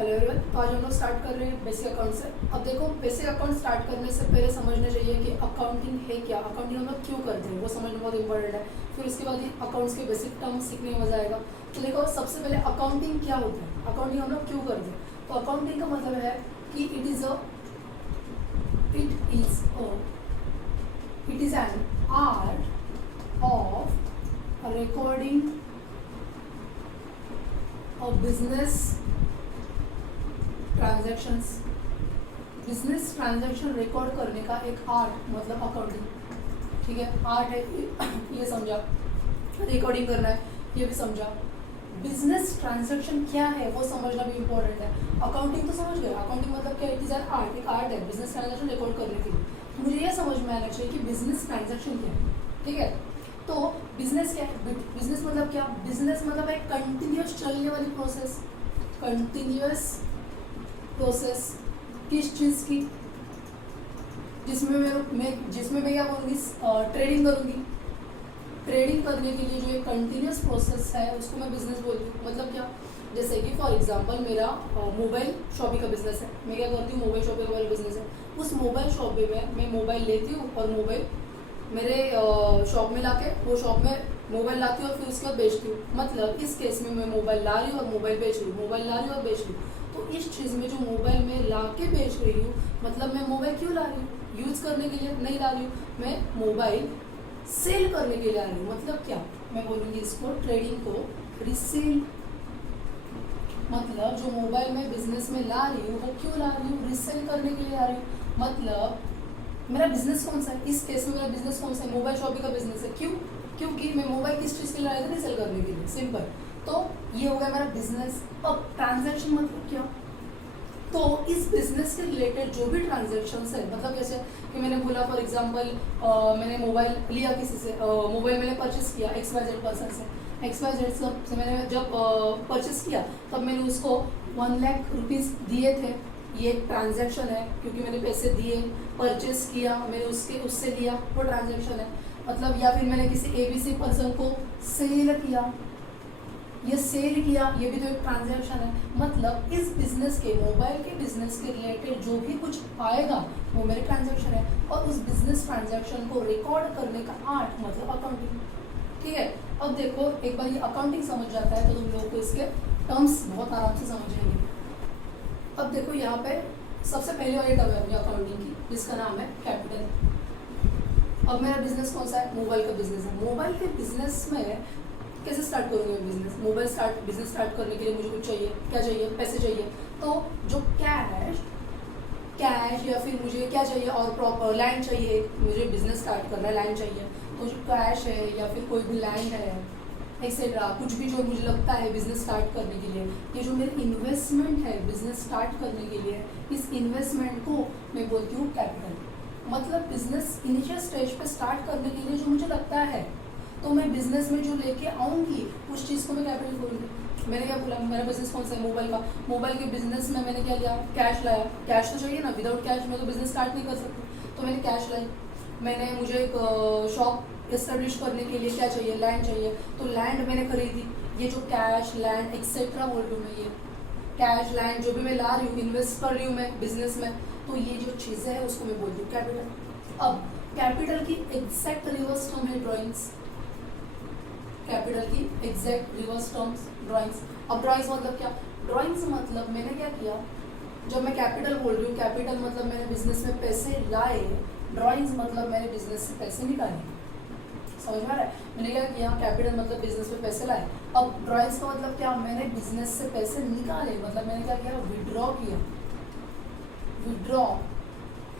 Hello everyone. तो आज हम लोग स्टार्ट कर रहे हैं बेसिक अकाउंट से। अब देखो, बेसिक अकाउंट स्टार्ट करने से पहले समझना चाहिए कि अकाउंटिंग है क्या, अकाउंटिंग हम लोग क्यों करते हैं, वो समझना बहुत इंपॉर्टेंट है। फिर उसके बाद ही अकाउंट्स के बेसिक टर्म्स सीखने में मजा आएगा। तो देखो, सबसे पहले अकाउंटिंग क्या होता है, अकाउंटिंग हम लोग क्यों करते हैं। तो अकाउंटिंग का मतलब है कि it is an art of recording और business transactions. Business transaction record करने का एक आर्ट मतलब अकाउंटिंग। ठीक है, आर्ट है ये समझा, रिकॉर्डिंग करना है ये भी समझा, बिजनेस ट्रांजैक्शन क्या है वो समझना भी इम्पोर्टेंट है। अकाउंटिंग तो समझ गए, अकाउंटिंग मतलब क्या, इट इज एन आर्ट, एक आर्ट है बिजनेस ट्रांजैक्शन रिकॉर्ड करने के लिए। तो मुझे ये समझ में आना चाहिए कि बिजनेस ट्रांजैक्शन क्या है। ठीक है, तो बिजनेस क्या है, बिजनेस मतलब क्या, बिजनेस मतलब एक कंटिन्यूस चलने वाली प्रोसेस। कंटिन्यूस प्रोसेस किस चीज़ की, जिसमें मैं क्या करूँगी, ट्रेडिंग करूँगी। ट्रेडिंग करने के लिए जो एक कंटिन्यूस प्रोसेस है उसको मैं बिजनेस बोलती हूँ। मतलब क्या, जैसे कि फॉर एग्जांपल मेरा मोबाइल शॉपिंग का बिजनेस है। मैं क्या करती हूँ, मोबाइल शॉपिंग का वाला बिजनेस है। उस मोबाइल शॉपिंग में मैं मोबाइल लेती हूँ और मोबाइल मेरे शॉप में लाके वो शॉप में मोबाइल लाती हूँ और फिर उसके बाद बेचती हूँ। मतलब इस केस में मैं मोबाइल ला रही हूँ और मोबाइल बेच रही हूँ, मोबाइल ला रही हूँ और बेच रही हूँ। तो इस चीज़ में जो मोबाइल में ला के बेच रही हूँ, मतलब मैं मोबाइल क्यों ला रही हूँ, यूज़ करने के लिए नहीं ला रही हूँ, मैं मोबाइल सेल करने के लिए आ रही हूँ। मतलब क्या, मैं बोलूँगी इसको, ट्रेडिंग को रिसेल। मतलब जो मोबाइल में बिजनेस में ला रही हूँ वो क्यों ला रही हूँ, रिसेल करने के लिए आ रही हूँ। मतलब मेरा बिजनेस कौन सा है, इस केस में मेरा बिजनेस कौन सा है, मोबाइल शॉपिंग का बिजनेस है। क्यों, क्योंकि मैं मोबाइल किस चीज़ के लिए लाया था, रिसेल करने के लिए, सिंपल। तो ये हो गया मेरा बिजनेस। अब ट्रांजैक्शन मतलब क्या, तो इस बिजनेस के रिलेटेड जो भी ट्रांजैक्शंस है, मतलब जैसे कि मैंने बोला फॉर एग्जांपल मैंने मोबाइल लिया किसी से, मोबाइल मैंने परचेस किया XYZ पर्सन से। XYZ से मैंने जब परचेस किया तब मैंने उसको 1 लाख रुपीज़ दिए थे। ये एक ट्रांजैक्शन है, क्योंकि मैंने पैसे दिए, परचेस किया, मैंने उससे लिया, वो ट्रांजैक्शन है। मतलब या फिर मैंने किसी ABC पर्सन को सेल किया, ये सेल किया, ये भी तो एक ट्रांजैक्शन है। मतलब इस बिजनेस के, मोबाइल के बिजनेस के रिलेटेड जो भी कुछ आएगा वो मेरे ट्रांजैक्शन है। और उस बिजनेस ट्रांजैक्शन को रिकॉर्ड करने का आर्ट मतलब अकाउंटिंग। ठीक है, अब देखो, एक बार ये अकाउंटिंग समझ जाता है तो तुम लोगों को इसके टर्म्स बहुत आराम से समझ आएंगे। अब देखो, यहाँ पे सबसे पहले वाली टर्म है अपनी अकाउंटिंग की, जिसका नाम है कैपिटल। अब मेरा बिजनेस कौन सा है, मोबाइल का बिजनेस है। मोबाइल के बिजनेस में कैसे स्टार्ट करूँगी मैं बिजनेस, बिजनेस स्टार्ट करने के लिए मुझे कुछ चाहिए, क्या चाहिए, पैसे चाहिए। तो जो कैश या फिर मुझे क्या चाहिए, और प्रॉपर लैंड चाहिए, मुझे बिजनेस स्टार्ट करना है, लैंड चाहिए। तो जो कैश है या फिर कोई भी लैंड है एक्सेट्रा, कुछ भी जो मुझे लगता है बिजनेस स्टार्ट करने के लिए, ये जो मेरी इन्वेस्टमेंट है बिजनेस स्टार्ट करने के लिए, इस इन्वेस्टमेंट को मैं बोलती हूँ कैपिटल। मतलब बिजनेस इनिशियल स्टेज पे स्टार्ट करने के लिए जो मुझे लगता है, तो मैं बिजनेस में जो लेके आऊँगी उस चीज़ को मैं कैपिटल बोलूँगी। मैंने क्या बोला, मेरा बिजनेस कौन सा है, मोबाइल का। मोबाइल के बिजनेस में मैंने क्या लिया, कैश लाया। कैश तो चाहिए ना, विदाउट कैश मैं तो बिजनेस स्टार्ट नहीं कर सकती। तो मैंने कैश लाई। मैंने मुझे एक शॉप इस्टेब्लिश करने के लिए क्या चाहिए, लैंड चाहिए। तो लैंड मैंने खरीदी। ये जो कैश, लैंड एक्सेट्रा बोल रही हूँ मैं, ये कैश, लैंड जो भी मैं ला रही हूँ, इन्वेस्ट कर रही हूँ मैं बिजनेस में, तो ये जो चीज़ें हैं उसको मैं बोलती हूँ कैपिटल। अब कैपिटल की एग्जैक्ट रिवर्स टर्म है ड्रॉइंग्स। कैपिटल की एग्जैक्ट रिवर्स टर्म्स ड्राइंग्स। अब ड्राइंग्स मतलब क्या, ड्राइंग्स मतलब मैंने क्या किया, जब मैं कैपिटल बोल रही हूँ, कैपिटल मतलब मैंने बिजनेस में पैसे लाए, ड्राइंग्स मतलब मैंने बिजनेस से पैसे निकाले। समझ में आ रहा है, मैंने क्या किया, कैपिटल मतलब बिजनेस में पैसे लाए। अब ड्राइंग्स का मतलब क्या, मैंने बिजनेस से पैसे निकाले, मतलब मैंने क्या किया, विड्रॉ किया। विड्रॉ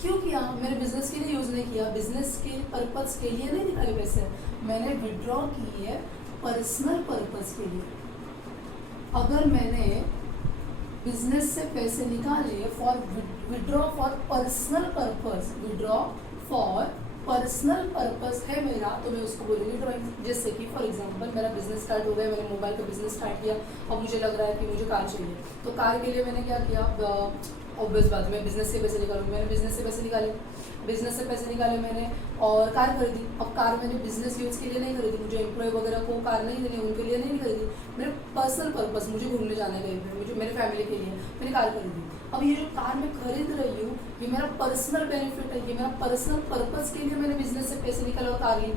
क्यों किया, मैंने बिजनेस के लिए यूज़ नहीं किया, बिजनेस के पर्पस के लिए नहीं निकाले पैसे, मैंने विड्रॉ किए पर्सनल पर्पस के लिए। अगर मैंने बिजनेस से पैसे निकाले for withdraw for personal purpose, withdraw for personal purpose है मेरा, तो मैं उसको बोलूँगी ड्राइंग। जैसे कि फॉर एग्जांपल मेरा बिजनेस स्टार्ट हो गया, मैंने मोबाइल का बिजनेस स्टार्ट किया। अब मुझे लग रहा है कि मुझे कार चाहिए, तो कार के लिए मैंने क्या किया, ऑब्वियस बात है मैं बिजनेस से पैसे निकालूंगी। मैंने बिजनेस से पैसे निकाले मैंने और कार खरीदी। अब कार मैंने बिजनेस यूज़ के लिए नहीं खरीदी, मुझे एम्प्लॉय वगैरह को कार नहीं देनी, उनके लिए नहीं खरीदी, मेरे पर्सनल पर्पस, मुझे घूमने जाना है कहीं पे, मुझे मेरे फैमिली के लिए मैंने कार खरीदी। अब ये जो कार मैं खरीद रही हूँ ये मेरा पर्सनल बेनिफिट है, ये मेरा पर्सनल पर्पस के लिए मैंने बिजनेस से पैसे निकाले और कार ली।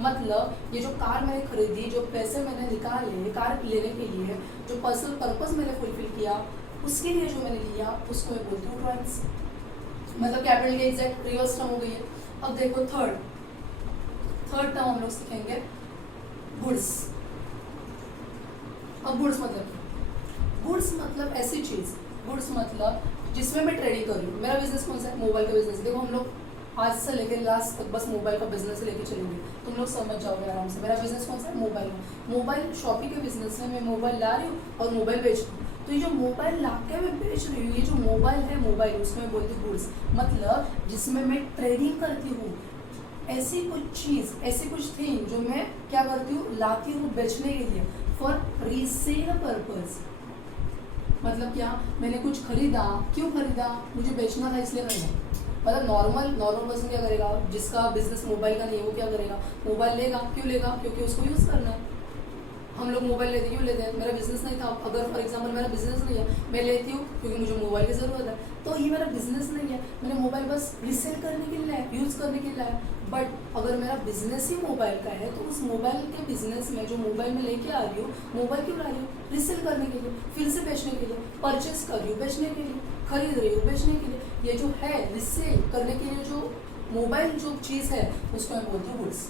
मतलब ये जो कार मैंने खरीदी, जो पैसे मैंने निकाले कार लेने के लिए, जो पर्सनल पर्पस मैंने फुलफिल किया उसके लिए जो मैंने लिया उसको मैं बोलती हूँ ड्राइंग्स। मतलब कैपिटल के एग्जैक्ट रिवर्स टर्म हो गई है। अब देखो थर्ड टर्म हम लोग सीखेंगे गुड्स। अब गुड्स मतलब क्या? गुड्स मतलब ऐसी चीज़, गुड्स मतलब जिसमें मैं ट्रेडिंग कर रही हूँ। मेरा बिजनेस कौन सा है? मोबाइल का बिजनेस। देखो हम लोग आज से लेकर लास्ट तक बस मोबाइल का बिजनेस लेके चलेंगे, तुम लोग समझ जाओगे आराम से। मेरा बिजनेस कौन सा है? मोबाइल शॉपिंग के बिजनेस में मैं मोबाइल ला रही हूँ और मोबाइल बेच रही हूँ। तो ये जो मोबाइल ला के मैं बेच रही हूँ, ये जो मोबाइल है मोबाइल, उसमें बोलती हूँ गुड्स। मतलब जिसमें मैं ट्रेडिंग करती हूँ, ऐसी कुछ चीज़, ऐसी कुछ थिंग जो मैं क्या करती हूँ, लाती हूँ बेचने के लिए फॉर रीसेल पर्पज। मतलब क्या, मैंने कुछ खरीदा, क्यों खरीदा? मुझे बेचना था इसलिए खरीदा। मतलब नॉर्मल पर्सन क्या करेगा, जिसका बिजनेस मोबाइल का नहीं है वो क्या करेगा? मोबाइल लेगा, क्यों लेगा? क्योंकि उसको यूज़ करना है। हम लोग मोबाइल लेते क्यों लेते हैं? मेरा बिजनेस नहीं था, अगर फॉर एग्जांपल मेरा बिजनेस नहीं है, मैं लेती हूँ क्योंकि मुझे मोबाइल की ज़रूरत है। तो ये मेरा बिजनेस नहीं है, मैंने मोबाइल बस रीसेल करने के लिए है, यूज़ करने के लिए है। बट अगर मेरा बिजनेस ही मोबाइल का है तो उस मोबाइल के बिजनेस में जो मोबाइल में लेके आ रही हूँ, मोबाइल क्यों ला रही हूँ? रीसेल करने के लिए, फिर से बेचने के लिए, परचेस कर रही हूँ बेचने के लिए, खरीद रही हूँ बेचने के लिए। ये जो है रीसेल करने के लिए जो मोबाइल जो चीज़ है उसको मैं बोलती हूँ गुड्स।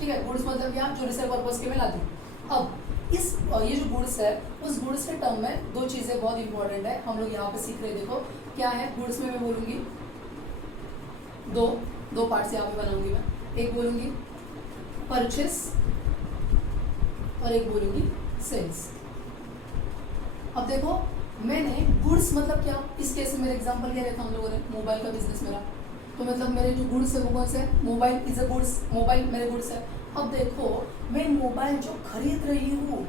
ठीक है, गुड्स मतलब क्या? जो रीसेल पर्पज के मैं लाती हूँ। अब ये जो गुड्स है, उस गुड्स के टर्म में दो चीज़ें बहुत इंपॉर्टेंट है, हम लोग यहाँ पे सीख रहे हैं। देखो क्या है गुड्स में, मैं बोलूँगी दो पार्ट्स यहाँ पे बनाऊंगी मैं। एक बोलूँगी परचेस और एक बोलूँगी सेल्स। अब देखो मैंने गुड्स मतलब क्या, इस केस में मेरे एग्जांपल क्या रहता हम लोगों ने, मोबाइल का बिजनेस मेरा, तो मतलब मेरे जो गुड्स है वो कौन से है? Mobile is a goods, mobile मेरे गुड्स है। अब देखो मैं मोबाइल जो खरीद रही हूँ,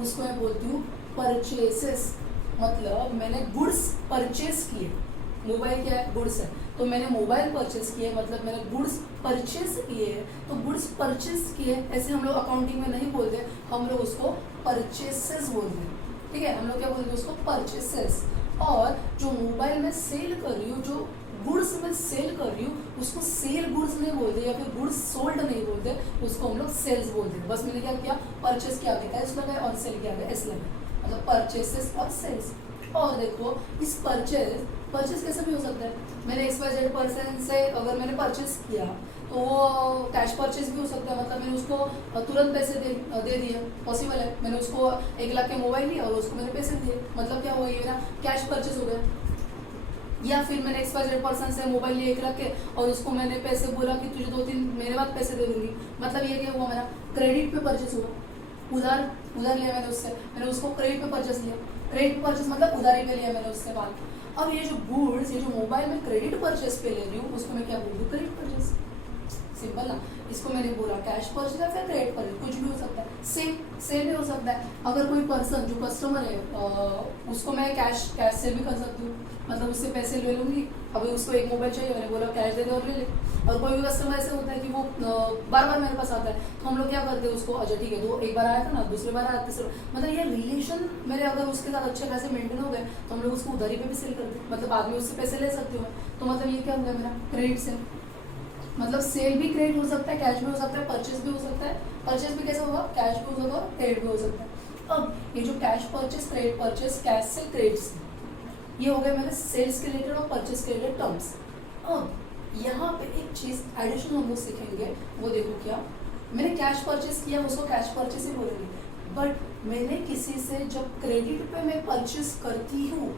उसको मैं बोलती हूँ परचेसेस। मतलब मैंने गुड्स परचेस किए, मोबाइल क्या है? गुड्स है, तो मैंने मोबाइल परचेस किए, मतलब मैंने गुड्स परचेस किए। तो गुड्स परचेस किए ऐसे हम लोग अकाउंटिंग में नहीं बोलते, हम लोग उसको परचेसेस बोलते हैं। ठीक है, हम लोग क्या बोलते हैं उसको? परचेसेस। और जो मोबाइल में सेल कर रही हूँ, जो गुड्स में सेल कर रही हूँ, उसको सेल गुड्स नहीं बोलते या फिर गुड्स सोल्ड नहीं बोलते, उसको हम लोग सेल्स बोलते हैं। बस मैंने क्या किया, परचेस किया आगे एस लगाया और सेल किया आगे एस लगाया, मतलब परचेसेस और सेल्स। और देखो इस परचेस कैसे भी हो सकता है, मैंने XYZ पर्सन से अगर मैंने परचेस किया तो वो कैश परचेस भी हो सकता है, मतलब मैंने उसको तुरंत पैसे दे दिए, पॉसिबल है। मैंने उसको 1 लाख के मोबाइल लिया और उसको मैंने पैसे दिए, मतलब क्या हुआ, ये मेरा कैश परचेस हो गया। या फिर मैंने XYZ पर्सन से मोबाइल लिया 1 लाख के और उसको मैंने पैसे बोला कि तुझे 2-3 महीने बाद पैसे दे दूंगी, मतलब ये क्या हुआ, मेरा क्रेडिट पे परचेस हुआ। उधार लिया मैंने उससे, मैंने उसको क्रेडिट पे परचेस लिया। क्रेडिट परचेस मतलब उधारी पे लिया मैंने उससे माल। अब ये जो गुड्स, ये जो मोबाइल में क्रेडिट परचेस पे ले रही हूँ, उसको मैं क्या बोल रही हूँ? Credit purchase. सिंपल ना, इसको मैंने बोला कैश परचेस या फिर क्रेडिट परचेस, कुछ भी हो सकता है, सेम भी हो सकता है। अगर कोई पर्सन जो कस्टमर है उसको मैं कैश से भी कर सकती हूँ, मतलब उससे पैसे ले लूँगी। अभी उसको एक मोबाइल चाहिए, मैंने बोला कैश दे दे और ले ले। और कोई भी कस्टमर ऐसे होता है कि वो बार मेरे पास आता है, तो हम लोग क्या करते हैं उसको, अच्छा ठीक है, तो एक बार आया था ना, दूसरी बार आया, तीसरे, मतलब ये रिलेशन मेरे अगर उसके साथ अच्छे खासे मेंटेन हो गए तो हम लोग उसको उधारी पे भी सेल करते हैं, मतलब बाद में उससे पैसे ले सकते हो। तो मतलब ये क्या हो गया मेरा क्रेडिट सेल, मतलब सेल भी क्रेडिट हो सकता है, कैश भी हो सकता है, परचेस भी हो सकता है। परचेस भी कैसे होगा, कैश भी हो सकता है और क्रेडिट भी हो सकता है। अब ये जो cash purchase, credit purchase, cash से क्रेडिट से, ये हो गए मेरे सेल्स के रिलेटेड और परचेस के रिलेटेड टर्म्स। अब यहाँ पे एक चीज़ एडिशनल हम लोग सीखेंगे, वो देखो क्या, मैंने कैश परचेस किया, उसको कैश परचेस ही बोलेंगे। बट मैंने किसी से जब क्रेडिट पे मैं परचेस करती हूँ,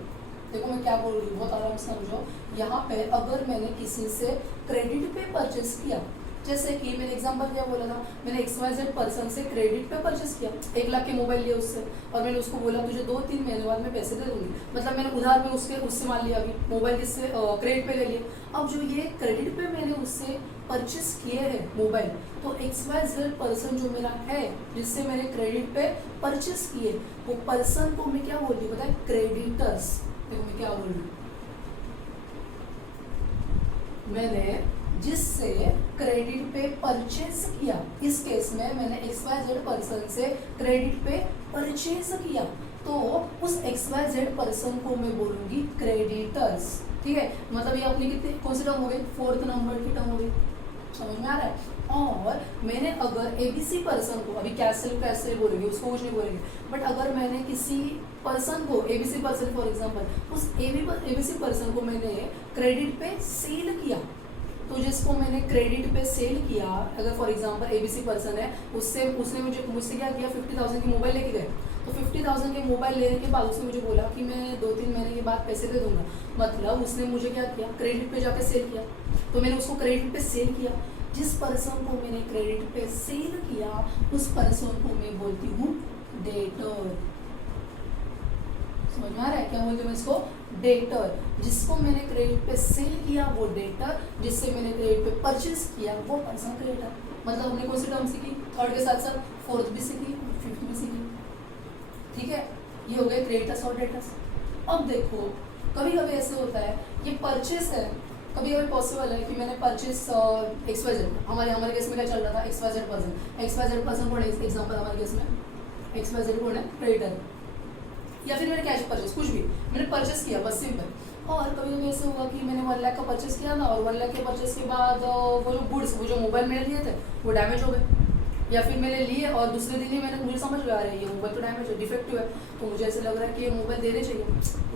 देखो मैं क्या बोल रही हूँ, बहुत आराम से समझो। यहाँ पे अगर मैंने किसी से क्रेडिट पे परचेस किया जैसे कि मैंने एग्जांपल क्या बोला था, मैंने XYZ पर्सन से क्रेडिट पे परचेस किया, 1 लाख के मोबाइल लिया उससे, और मैंने उसको बोला तुझे 2-3 महीने बाद मैं पैसे दे दूंगी, मतलब मैंने उधार में उससे मान लिया, अभी मोबाइल किससे क्रेडिट पे ले लिया। अब जो ये क्रेडिट पे मैंने उससे परचेस किए हैं मोबाइल, तो XYZ पर्सन जो मेरा है जिससे मैंने क्रेडिट पे परचेस किए, वो पर्सन को मैं क्या बोलती हूँ पता है, क्रेडिटर्स। देखो मैं क्या बोल रही हूँ, मैंने जिससे क्रेडिट पे परचेज किया, इस केस में मैंने XYZ पर्सन से क्रेडिट पे परचेज किया, तो उस XYZ पर्सन को मैं बोलूंगी क्रेडिटर्स। ठीक है, मतलब ये अपनी कितनी कौन सी टर्म हो गई, 4th नंबर की टर्म हो गई, समझ में आ रहा है। और मैंने अगर ABC पर्सन को, अभी कैसे बोलेंगे उसको कुछ नहीं बोलेंगे, बट अगर मैंने किसी पर्सन को, ABC पर्सन फॉर एग्जांपल, उस ABC पर्सन को मैंने क्रेडिट पे सेल किया, तो जिसको मैंने क्रेडिट पे सेल किया, अगर फॉर एग्जांपल ABC पर्सन है, उसने मुझसे क्या किया, 50,000 की मोबाइल लेके गए, तो 50,000 के मोबाइल लेने के बाद उसने मुझे बोला कि मैं 2-3 महीने के बाद पैसे दे दूंगा, मतलब उसने मुझे क्या किया, क्रेडिट पे जाके सेल किया, तो मैंने उसको क्रेडिट पे सेल किया। जिस पर्सन को मैंने क्रेडिट पे सेल किया, उस पर्सन को मैं बोलती हूँ डेटर। समझ में आ रहा है, क्या बोलते हैं इसको, डेटर। जिसको मैंने क्रेडिट पे सेल किया वो डेटर, जिससे मैंने क्रेडिट पे परचेज किया वो पर्सन क्रेडिटर। मतलब हमने कौन सी टर्म सीखी, 3rd के साथ साथ 4th भी सीखी, 5th भी सीखी। ठीक है, ये हो गए क्रेडिटर्स और डेटर्स। अब देखो कभी कभी ऐसे होता है, ये परचेस है, कभी कभी पॉसिबल है कि मैंने परचेस XYZ, हमारे केस में क्या चल रहा था, XYZ पर्सन कौन है, एग्जाम्पल हमारे केस में XYZ कौन है, क्रेडिटर, या फिर मैंने कैश परचेस, कुछ भी मैंने परचेस किया, बस सिंपल। और कभी कभी ऐसे हुआ कि मैंने 1 लाख का परचेस किया था, और 1 लाख के परचेस के बाद वो जो गुड्स, वो जो मोबाइल मैंने लिए थे वो डैमेज हो गए, या फिर मैंने लिए और दूसरे दिन ही मैंने, मुझे समझ में आ रहा है ये मोबाइल तो डैमेज है, डिफेक्टिव है, तो मुझे ऐसे लग रहा है कि ये मोबाइल देने चाहिए,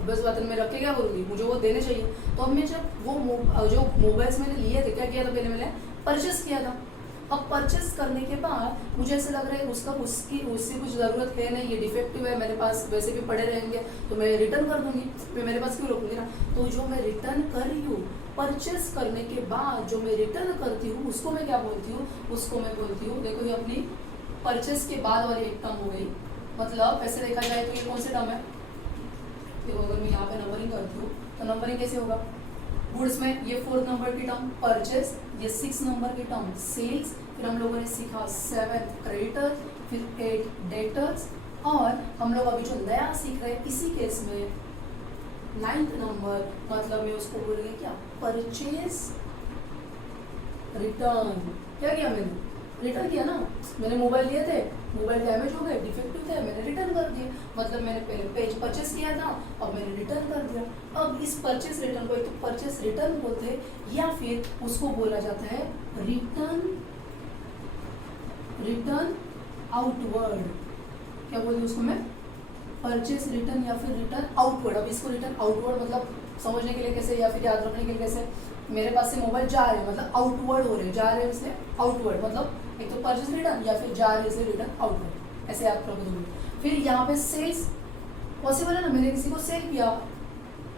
बस बात मैं रख के क्या करूँगी, मुझे वो देने चाहिए। तो अब मैं जब वो जो मोबाइल्स मैंने लिए थे, क्या किया था, पहले मैंने परचेस किया था। अब परचेस करने के बाद मुझे ऐसे लग रहा है उसकी कुछ ज़रूरत है नहीं, ये डिफेक्टिव है, मेरे पास वैसे भी पड़े रहेंगे, तो मैं रिटर्न कर दूंगी, मैं मेरे पास क्यों रखूँगी ना। तो जो मैं रिटर्न कर रही हूँ, परचेस करने के बाद जो मैं रिटर्न करती हूँ उसको मैं क्या बोलती हूँ, उसको मैं बोलती हूँ, देखो ये अपनी परचेस के बाद वाली एक टर्म हो गई। मतलब ऐसे देखा जाए तो ये कौन सी टर्म है, देखो अगर मैं यहाँ पे नंबरिंग करती हूँ तो नंबरिंग कैसे होगा, गुड्स में ये 4th नंबर की टर्म परचेस, ये 6 नंबर की टर्म सेल्स, फिर हम लोगों ने सीखा 7 क्रेडिटर्स, फिर 8 डेटर्स, और हम लोग अभी जो नया सीख रहे हैं इसी केस में 9th नंबर, मतलब मैं उसको बोलेंगे क्या, परचेज रिटर्न। क्या किया मैंने, रिटर्न किया ना, मैंने मोबाइल लिए थे, मोबाइल डैमेज हो गए, डिफेक्टिव थे, मैंने रिटर्न कर दिया, मतलब मैंने पहले पेज परचेस किया था, अब मैंने रिटर्न कर दिया। अब इस परचेस रिटर्न को एक तो परचेस रिटर्न बोलते हैं, या फिर उसको बोला जाता है रिटर्न आउटवर्ड। क्या बोलती उसको मैं, परचेस रिटर्न या फिर रिटर्न आउटवर्ड। अब इसको रिटर्न आउटवर्ड मतलब समझने के लिए कैसे, या फिर याद रखने के लिए कैसे, मेरे पास से मोबाइल जा रहे हैं मतलब आउटवर्ड हो रहे हैं, जा रहे हैं इसलिए आउटवर्ड, मतलब एक तो परचेस रिटर्न या फिर जा रहे हैं रिटर्न आउटवर्ड, ऐसे याद रखोगे। फिर यहाँ पे सेल्स पॉसिबल है ना, मैंने किसी को सेल किया,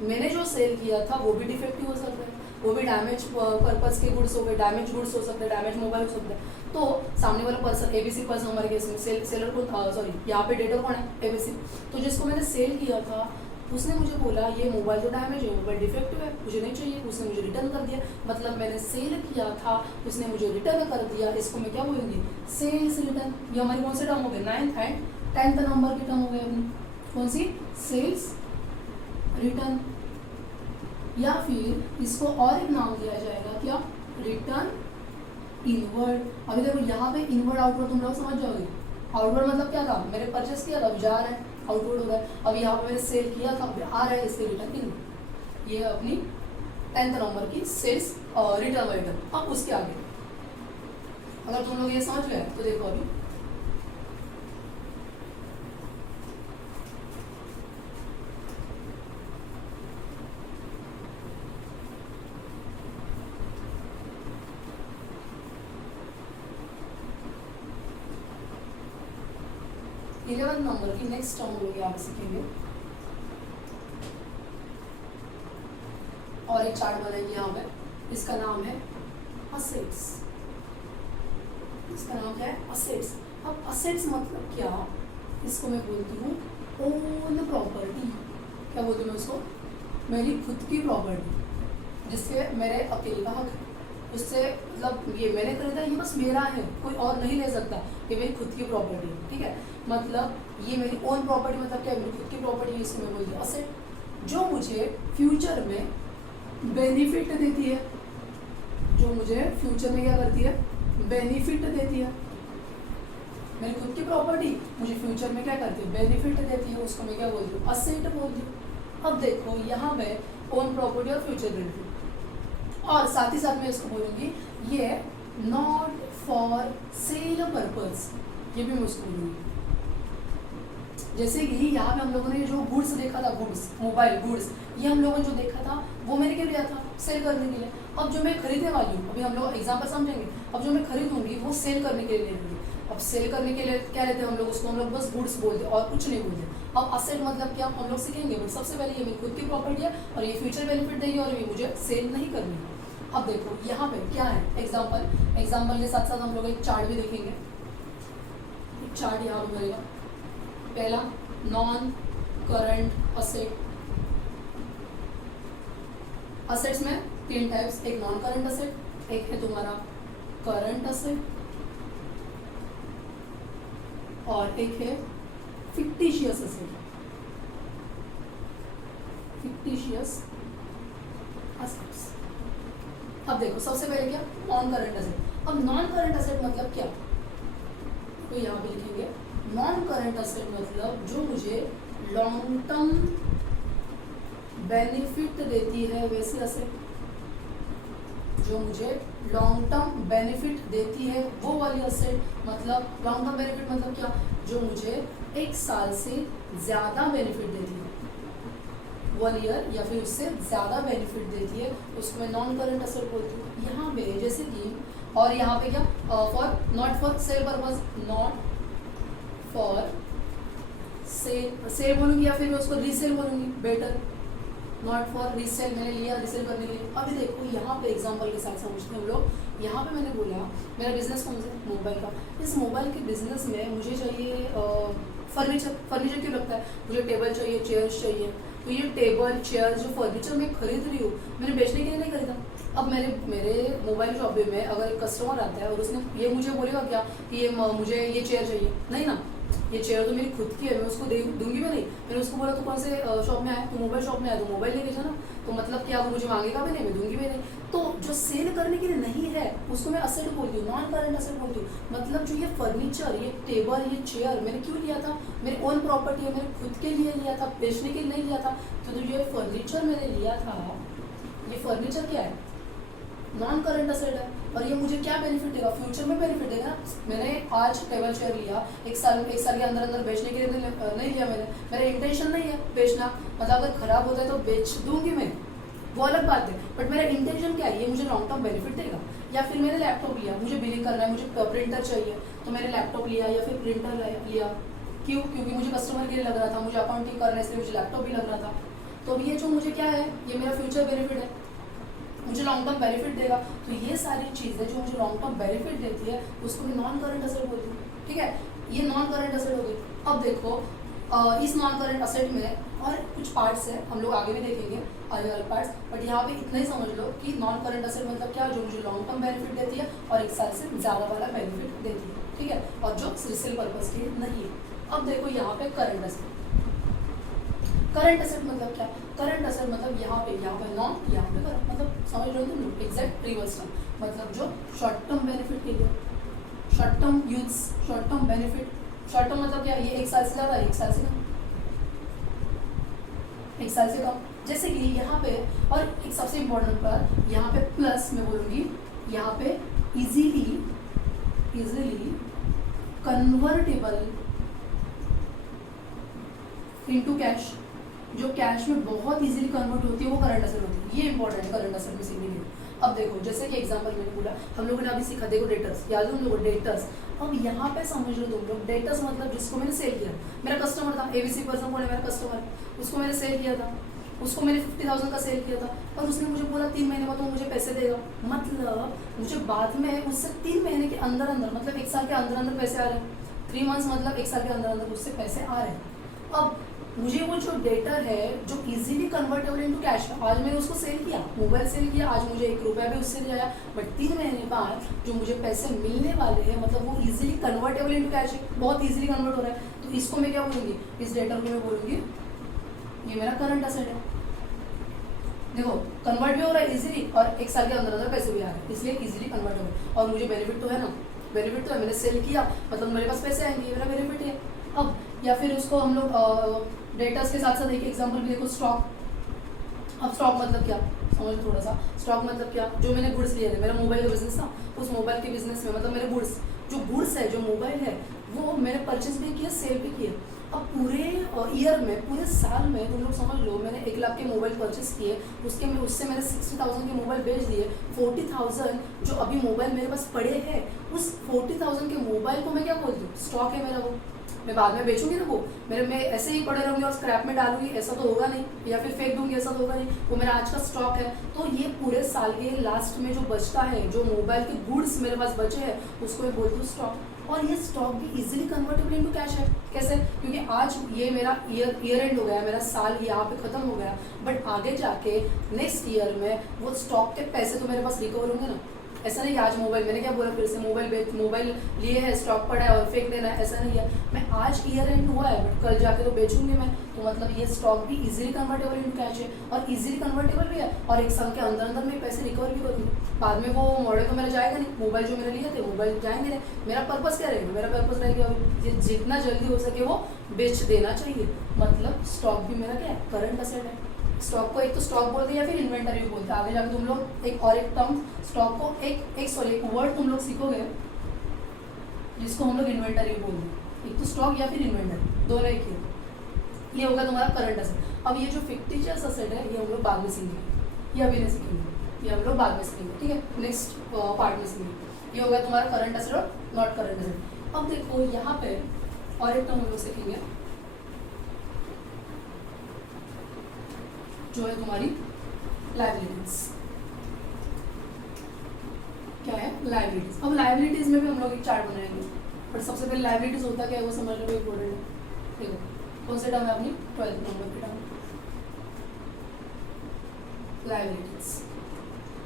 मैंने जो सेल किया था वो भी डिफेक्टिव हो सकता है, वो भी डैमेज पर्पस के गुड्स हो गए, डैमेज गुड्स हो सकते हैं, डैमेज मोबाइल हो सकता है। तो सामने वाला पर्सन ABC पर्सन हमारे केस में सेलर को, सॉरी यहाँ पे डेटर कौन है, ABC। तो जिसको मैंने सेल किया था उसने मुझे बोला ये मोबाइल तो डैमेज है, मोबाइल डिफेक्टिव है, मुझे नहीं चाहिए, उसने मुझे रिटर्न कर दिया, मतलब मैंने सेल किया था, उसने मुझे रिटर्न कर दिया, इसको मैं क्या बोलूँगी, सेल्स रिटर्न। ये हमारी कौन से टर्म हो गए, 9th एंड 10th नंबर की टर्म हो गई अपनी, कौन सी, सेल्स रिटर्न। या फिर इसको और एक नाम दिया जाएगा, क्या, रिटर्न इनवर्ड। अभी देखो यहाँ पे इनवर्ड आउटवर्ड तुम लोग समझ जाओगे। आउटवर्ड मतलब क्या था, मैंने परचेस किया था, अब जा रहा है, आउटवर्ड हो रहा है। अब यहाँ पे मैंने सेल किया था, अब आ रहा है, इससे रिटर्न इनवर्ड। ये अपनी 10th नंबर की सेल्स रिटर्न रिटर्न। अब उसके आगे अगर तुम लोग ये समझ गए तो देखो अभी इलेवेंथ नंबर की नेक्स्ट टर्म लोग यहाँ पे सीखेंगे, और एक चार्ट बनाएंगे यहाँ पे, इसका नाम है असेट्स। इसका नाम क्या है, असेट्स। अब असेट्स मतलब क्या, इसको मैं बोलती हूँ ओन प्रॉपर्टी। क्या बोलती हूँ मैं उसको, मेरी खुद की प्रॉपर्टी, जिससे मेरे अकेले का हक है, उससे मतलब ये मैंने खरीदा, ये बस मेरा है, कोई और नहीं ले सकता, ये मेरी खुद की प्रॉपर्टी है, ठीक है। मतलब ये मेरी ओन प्रॉपर्टी मतलब क्या है, मेरी खुद की प्रॉपर्टी है, इसको मैं बोलती हूँ असेट, जो मुझे फ्यूचर में बेनिफिट देती है, जो मुझे फ्यूचर में क्या करती है, बेनिफिट देती है। मेरी खुद की प्रॉपर्टी मुझे फ्यूचर में क्या करती है, बेनिफिट देती है, उसको मैं क्या बोलती हूँ, असेट बोलती हूँ। अब देखो यहाँ पे ओन प्रॉपर्टी और फ्यूचर बेनिफिट, और साथ ही साथ मैं इसको बोलूँगी ये नॉट फॉर सेल पर्पस, ये भी मैं उसको बोलूँगी। जैसे कि यहाँ पे हम लोगों ने जो गुड्स देखा था, गुड्स मोबाइल गुड्स, ये हम लोगों ने जो देखा था वो मैंने क्या लिया था, सेल करने के लिए। अब जो मैं खरीदने वाली हूँ, अभी हम लोग एग्जाम्पल समझेंगे, अब जो मैं खरीदूंगी वो सेल करने के लिए ले लूँगी। अब सेल करने के लिए क्या लेते हैं हम लोग, उसको हम लोग बस गुड्स बोलते हैं और कुछ नहीं बोलते। अब असेट मतलब क्या हम लोग सीखेंगे, बट सबसे पहले ये मेरी खुद की प्रॉपर्टी है और ये फ्यूचर बेनिफिट देगी और ये मुझे सेल नहीं करनी है। अब देखो यहाँ पे क्या है, एग्जाम्पल के साथ साथ हम लोग एक चार्ट भी देखेंगे। एक चार्ट यहाँ पे बनेगा, पहला नॉन करंट असेट। असेट्स में तीन टाइप्स, एक नॉन करंट असेट, एक है तुम्हारा करंट असेट और एक है फिक्टिशियस असेट, फिक्टिशियस असेट्स। अब देखो सबसे पहले क्या, नॉन करंट असेट। अब नॉन करंट असेट मतलब क्या, तो यहाँ पे लिखेंगे नॉन करंट असेट मतलब जो मुझे लॉन्ग टर्म बेनिफिट देती है वैसी असेट, जो मुझे लॉन्ग टर्म बेनिफिट देती है वो वाली असेट। मतलब लॉन्ग टर्म बेनिफिट मतलब क्या, जो मुझे 1 साल से ज़्यादा बेनिफिट देती है, 1 ईयर या फिर उससे ज़्यादा बेनिफिट देती है, उसको मैं नॉन करंट असेट बोलती हूँ। यहाँ पे जैसे कि, और यहाँ पे क्या, for not for sale purpose, not for sale बोलूँगी या फिर मैं उसको रीसेल बोलूँगी, बेटर, नॉट फॉर रीसेल, मैंने लिया रीसेल करने के लिए। अभी देखो यहाँ पे एग्जांपल के साथ समझते हैं हम लोग। यहाँ पे मैंने बोला मेरा बिजनेस कौन सा, मोबाइल का। इस मोबाइल के बिजनेस में मुझे चाहिए फर्नीचर क्यों लगता है, मुझे टेबल चाहिए, चेयर्स चाहिए। तो ये टेबल चेयर जो फर्नीचर मैं खरीद रही हूँ, मैंने बेचने के लिए नहीं खरीदा। अब मेरे मोबाइल शॉप में अगर एक कस्टमर आता है और उसने ये मुझे बोलेगा क्या कि ये मुझे ये चेयर चाहिए, नहीं ना, ये चेयर तो मेरी खुद की है, मैं उसको दूंगी भी नहीं। मैंने उसको बोला तो कौन से शॉप में आया, तो मोबाइल शॉप में आया, तो मोबाइल लेके जाना। तो मतलब क्या वो मुझे मांगेगा भी नहीं, मैं दूंगी भी नहीं। तो जो सेल करने के लिए नहीं है उसको मैं असेट बोलती हूँ, नॉन करंट असेट बोलती हूँ। मतलब जो ये फर्नीचर, ये टेबल, ये चेयर मैंने क्यों लिया था, मेरी ओन प्रॉपर्टी है, मेरे खुद के लिए लिया था, बेचने के लिए नहीं लिया था। तो जो ये फर्नीचर मैंने लिया था, ये फर्नीचर क्या है, नॉन करंट असेट है। और ये मुझे क्या बेनिफिट देगा, फ्यूचर में बेनिफिट देगा। मैंने आज टेबल चेयर लिया, एक साल के अंदर बेचने के लिए नहीं लिया मैंने, मेरा इंटेंशन नहीं है बेचना। मतलब अगर खराब होता है तो बेच दूंगी मैं, वो अलग बात है, बट मेरा इंटेंशन क्या है, ये मुझे लॉन्ग टर्म बेनिफिट देगा। या फिर मैंने लैपटॉप लिया, मुझे बिलिंग करना है, मुझे प्रिंटर चाहिए, तो मैंने लैपटॉप लिया या फिर प्रिंटर लिया। क्यों, क्योंकि मुझे कस्टमर के लिए लग रहा था, मुझे अकाउंटिंग करने से मुझे लैपटॉप भी लग रहा था। तो ये जो मुझे क्या है, ये मेरा फ्यूचर बेनिफिट है, मुझे लॉन्ग टर्म बेनिफिट देगा। तो ये सारी चीज़ें जो मुझे लॉन्ग टर्म बेनिफिट देती है उसको मैं नॉन करंट असेट बोलती हूँ, ठीक है। ये नॉन करंट असेट हो गई। अब देखो इस नॉन करंट असेट में और कुछ पार्ट्स है, हम लोग आगे भी देखेंगे अलग अलग पार्ट्स, बट यहाँ पे इतना ही समझ लो कि नॉन करंट असेट मतलब क्या, जो मुझे लॉन्ग टर्म बेनिफिट देती है और 1 साल से ज़्यादा वाला बेनिफिट देती है, ठीक है, और जो रीसेल पर्पज के नहीं है। अब देखो यहाँ पे करंट असेट, करंट असेट मतलब क्या, करंट असेट मतलब यहाँ पे नॉन, यहाँ पे करंट, मतलब समझ रहे हो तुम लोग, एग्जैक्ट रिवर्स टर्म, मतलब जो शॉर्ट टर्म बेनिफिट के लिए, short term use, short term benefit. Short term मतलब क्या, ये 1 साल से ज़्यादा, 1 साल से कम, 1 साल से कम। जैसे कि यहाँ पे, और एक सबसे इम्पोर्टेंट बात यहाँ पे प्लस मैं बोलूँगी, यहाँ पे इजीली कन्वर्टेबल इनटू कैश, जो कैश में बहुत इजीली कन्वर्ट होती है वो करंट असेट होती है। ये इंपॉर्टेंट है करंट असेट में सीखने के लिए। अब देखो जैसे कि एग्जांपल मैंने बोला, हम लोगों ने अभी सीखा, देखो डेटर्स, याद है तुम लोगों को डेटर्स। अब यहाँ पे समझ लो तुम लोग, डेटर्स मतलब जिसको मैंने सेल किया, मेरा कस्टमर था, ABC पर्सन बोले मेरा कस्टमर, उसको मैंने सेल किया था। उसको मैंने 50,000 का सेल किया था और उसने मुझे बोला 3 महीने बाद वो मुझे पैसे देगा। मतलब मुझे बाद में उससे 3 महीने के अंदर अंदर, मतलब 1 साल के अंदर अंदर पैसे आ रहे हैं। 3 मंथ्स मतलब 1 साल के अंदर अंदर उससे पैसे आ रहे हैं। अब मुझे वो जो डेटर है जो इजीली कन्वर्टेबल इनटू कैश है, आज मैंने उसको सेल किया, मोबाइल सेल किया, आज मुझे 1 रुपया भी उससे नहीं आया, बट 3 महीने बाद जो मुझे पैसे मिलने वाले हैं मतलब वो इजीली कन्वर्टेबल इनटू कैश है, बहुत इजीली कन्वर्ट हो रहा है। तो इसको मैं क्या बोलूँगी, इस डेटर को मैं बोलूँगी ये मेरा करंट असेट है। देखो कन्वर्ट भी हो रहा है इजीली और 1 साल के अंदर अंदर पैसे भी आ रहे हैं, इसलिए इजीली कन्वर्ट हो गए और मुझे बेनिफिट तो है ना, बेनिफिट तो है, मैंने सेल किया मतलब मेरे पास पैसे आएंगे, ये मेरा बेनिफिट है। अब या फिर उसको हम लोग डेटर्स के साथ साथ एक एग्जांपल भी देखो, स्टॉक। अब स्टॉक मतलब क्या, समझ थोड़ा सा, स्टॉक मतलब क्या, जो मैंने गुड्स लिए थे, मेरा मोबाइल का बिजनेस था, उस मोबाइल के बिजनेस में मतलब मेरे गुड्स, जो गुड्स है, जो मोबाइल है, वो मैंने परचेज भी किया, सेल भी किया। अब पूरे ईयर में, पूरे साल में तुम लोग समझ लो मैंने 1 लाख के मोबाइल परचेस किए, उससे मैंने 60,000 के मोबाइल बेच दिए। 40,000 जो अभी मोबाइल मेरे पास पड़े हैं, उस 40,000 के मोबाइल को मैं क्या बोलती हूँ, स्टॉक है मेरा, वो मैं बाद में बेचूंगी ना, वो मैं ऐसे ही पड़े रहूंगी और स्क्रैप में डालूंगी, ऐसा तो होगा नहीं, या फिर फेंक दूंगी, ऐसा तो होगा नहीं, वो मेरा आज का स्टॉक है। तो ये पूरे साल के लास्ट में जो बचता है, जो मोबाइल के गुड्स मेरे पास बचे हैं, उसको मैं बोलती हूँ स्टॉक। और ये स्टॉक भी इजीली कन्वर्टेबल इनटू कैश है। कैसे? क्योंकि आज ये मेरा ईयर एंड हो गया, मेरा साल यहाँ पे खत्म हो गया, बट आगे जाके नेक्स्ट ईयर में वो स्टॉक के पैसे तो मेरे पास रिकवर होंगे ना। ऐसा नहीं कि आज मोबाइल, मैंने क्या बोला फिर से, मोबाइल लिए है, स्टॉक पड़ा है और फेंक देना है, ऐसा नहीं है। मैं आज ईयर एंड हुआ है बट कल जाके तो बेचूंगी मैं, तो मतलब ये स्टॉक भी इजीली कन्वर्टेबल इनटू कैश है और इजीली कन्वर्टेबल भी है और 1 साल के अंदर अंदर मैं पैसे रिकवर भी करूँगी। बाद में वो मॉडल तो मेरा जाएगा नहीं, मोबाइल जो मैंने लिए थे मोबाइल जाएंगे नहीं। मेरा पर्पस क्या रहेगा, मेरा पर्पस रहेगा जितना जल्दी हो सके वो बेच देना चाहिए। मतलब स्टॉक भी मेरा क्या है, करंट असेट है। स्टॉक को एक तो स्टॉक बोलते हैं या फिर इन्वेंटरी बोलते हैं। आगे जाकर तुम लोग एक टर्म स्टॉक को एक वर्ड तुम लोग सीखोगे जिसको हम लोग इन्वेंटरी बोलते हैं। एक तो स्टॉक या फिर इन्वेंटरी, दोनों एक ही। ये होगा तुम्हारा करंट असेट। अब ये जो फिक्टिशियस असेट है ये हम लोग बाद में सीखेंगे, ये अभी नहीं सीखेंगे, ये हम लोग बाद में सीखेंगे, ठीक है, नेक्स्ट पार्ट में सीखेंगे। ये होगा तुम्हारा करंट असेट और नॉट करंट असेट। अब देखो यहाँ पे और एक टर्म हम लोग सीखेंगे जो है तुम्हारी लायबिलिटीज। क्या है? लायबिलिटीज। अब लायबिलिटीज में भी हम लोग एक चार्ट बनाएंगे, बट सबसे पहले लायबिलिटीज होता क्या है वो समझना भी इम्पोर्टेंट है। देखो कौन से टर्म है अपनी 12th नंबर की टर्म, लायबिलिटीज।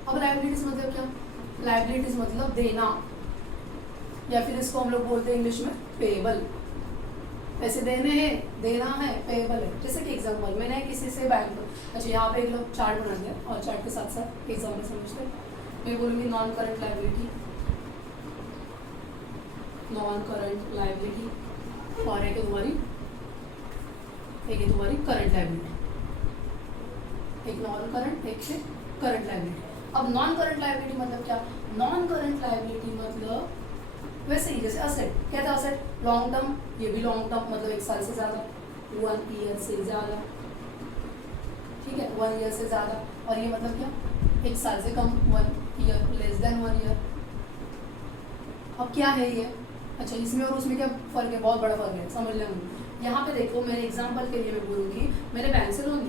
अब लायबिलिटीज मतलब क्या? लायबिलिटीज मतलब देना, या फिर इसको हम लोग बोलते हैं इंग्लिश में पेएबल। पैसे देने हैं, देना है, पेएबल है। जैसे कि एग्जांपल मैंने किसी से बैंक, अच्छा यहाँ पे एक लोग चार्ट बना दिया और चार्ट के साथ साथ एग्जांपल समझते हैं। मैं बोलूँगी non current liability, non current liability, और एक है तुम्हारी करंट लायबिलिटी, एक नॉन करंट, एक है करंट लायबिलिटी। अब नॉन करंट लायबिलिटी मतलब क्या? नॉन करंट लायबिलिटी मतलब वैसे ही जैसे असेट, क्या था असेट? लॉन्ग टर्म, ये भी लॉन्ग टर्म मतलब 1 साल से ज़्यादा, 1 ईयर से ज़्यादा, ठीक है, 1 ईयर से ज़्यादा। और ये मतलब क्या? 1 साल से कम, 1 ईयर, लेस देन 1 ईयर। अब क्या है ये? अच्छा इसमें और उसमें क्या फ़र्क है? बहुत बड़ा फ़र्क है, समझ लेंगे। यहाँ पे देखो मेरे एग्जाम्पल के लिए मैं बोलूँगी, मैंने बैंक से लोन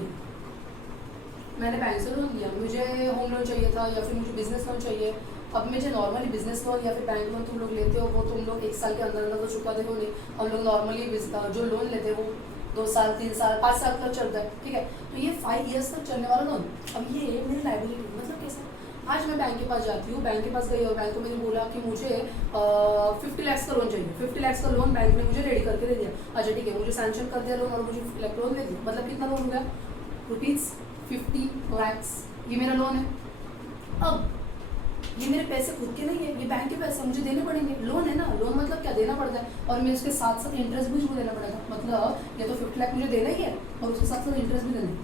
लिया, मुझे होम लोन चाहिए था या फिर मुझे बिजनेस लोन चाहिए। अब मुझे नॉर्मली बिजनेस लोन या फिर बैंक लोन तुम लोग लेते हो, वो तुम लोग 1 साल के अंदर अंदर तो चुकाते हो नहीं। हम लोग नॉर्मली जो लोन लेते हैं वो 2 साल, 3 साल, 5 साल तक चलता है, ठीक है। तो ये 5 ईयर्स तक चलने वाला लोन, अब ये मेरी लायबिलिटी मतलब कैसे? आज मैं बैंक के पास जाती हूँ, बैंक के पास गई और बैंक को मैंने बोला कि मुझे 50 लाख का लोन चाहिए। 50 लाख का लोन बैंक ने मुझे रेडी करके दे दिया। अच्छा ठीक है, मुझे सैंक्शन कर दिया लोन और मुझे 50 लाख लोन दे दिया। मतलब कितना लोन हो गया? ₹50 लाख, ये मेरा लोन है। अब ये मेरे पैसे खुद के नहीं है, ये बैंक के पैसे मुझे देने पड़ेंगे। लोन है ना, लोन मतलब क्या? देना पड़ता है और मैं उसके साथ साथ इंटरेस्ट भी मुझे देना पड़ेगा। मतलब ये तो 50 लाख मुझे देना ही है और उसके साथ साथ इंटरेस्ट भी देना है।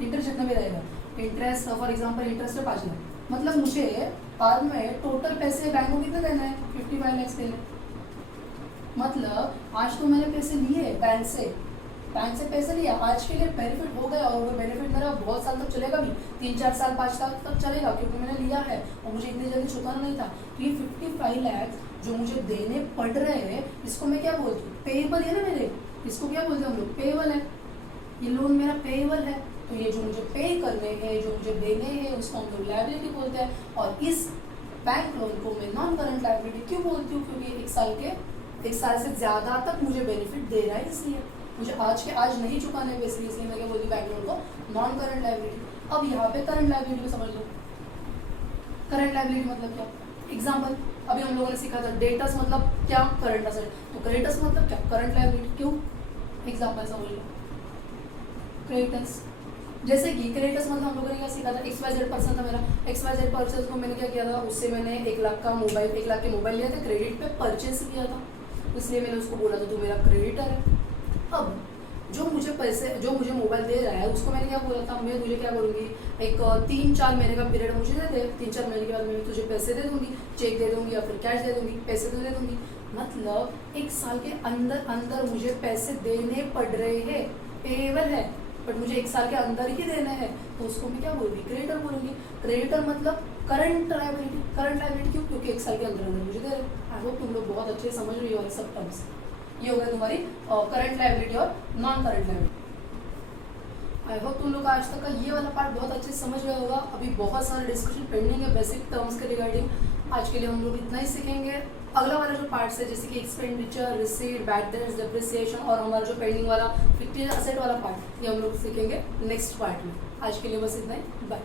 इंटरेस्ट जितना भी रहेगा, इंटरेस्ट फॉर एग्जांपल इंटरेस्ट है 5 लाख, मतलब मुझे बाद में टोटल पैसे बैंक को कितने देना है? 55 लाख देने। मतलब आज तो मैंने पैसे लिए बैंक से पैसे लिया, आज के लिए बेनिफिट हो गया और वो बेनिफिट मेरा बहुत साल तक चलेगा भी, 3, 4 साल, 5 साल तक चलेगा क्योंकि मैंने लिया है और मुझे इतनी जल्दी चुकाना नहीं था। तो ये 55 लाख जो मुझे देने पड़ रहे हैं, इसको मैं क्या बोलती हूँ? पेएबल है ना मेरे, इसको क्या बोलते हैं हम लोग? पेएबल है। ये लोन मेरा पेएबल है, तो ये जो मुझे पे करने हैं, जो मुझे देने हैं, उसको हम लोग लायबिलिटी बोलते हैं। और इस बैंक लोन को मैं नॉन करंट लायबिलिटी क्यों बोलती हूँ? क्योंकि एक साल से ज़्यादा तक मुझे बेनिफिट दे रहा है, इसलिए मुझे आज के आज नहीं चुकाने हैं पैसे, इसलिए मैं क्या बोलती हूँ बैंक लोन को नॉन करंट लायबिलिटी। अब यहाँ पे करंट लायबिलिटी में समझ लो, करंट लायबिलिटी मतलब क्या? एग्जाम्पल अभी हम लोगों ने सीखा था, डेटर्स मतलब क्या? Current asset. तो क्रेडिटर्स मतलब क्या? Current liability. क्यों? एग्जाम्पल समझ लो, क्रेडिटर्स जैसे कि क्रेडिटर्स मतलब हम लोगों ने क्या सीखा था, XYZ पर्सन था मेरा, XYZ पर्सन को मैंने क्या किया था, उससे मैंने 1 लाख के मोबाइल लिया था, क्रेडिट पे परचेस किया था, इसलिए मैंने उसको बोला था तू मेरा क्रेडिटर है। अब जो मुझे मोबाइल दे रहा है उसको मैंने क्या बोला था, मैं तुझे क्या करूँगी, एक 3-4 महीने का पीरियड मुझे दे दे, 3-4 महीने के बाद मैं तुझे पैसे दे दूँगी, चेक दे दूँगी या फिर कैश दे दूँगी, पैसे तो दे दूँगी। मतलब 1 साल के अंदर मुझे पैसे देने पड़ रहे हैं, पेएबल है, बट मुझे 1 साल के अंदर ही देना है, तो उसको मैं क्या बोलूँगी? क्रेडिटर बोलूँगी। क्रेडिटर मतलब करंट लायबिलिटी क्यों? क्योंकि 1 साल के अंदर मुझे दे रहे। आई होप तुम लोग बहुत अच्छे समझ रही हो सब टर्म्स। ये हो गया तुम्हारी करंट लायबिलिटी और non current liability. I hope तुम लोग आज तक का ये वाला पार्ट बहुत अच्छे से समझ गया होगा। अभी बहुत सारे डिस्कशन पेंडिंग है बेसिक टर्म्स के रिगार्डिंग। आज के लिए हम लोग इतना ही सीखेंगे। अगला वाला जो पार्ट्स है जैसे कि expenditure, receipt, bad debts, depreciation और हमारा जो पेंडिंग वाला फिक्टिव असेट वाला पार्ट, ये हम लोग सीखेंगे नेक्स्ट पार्ट में। आज के लिए बस इतना ही, बाय।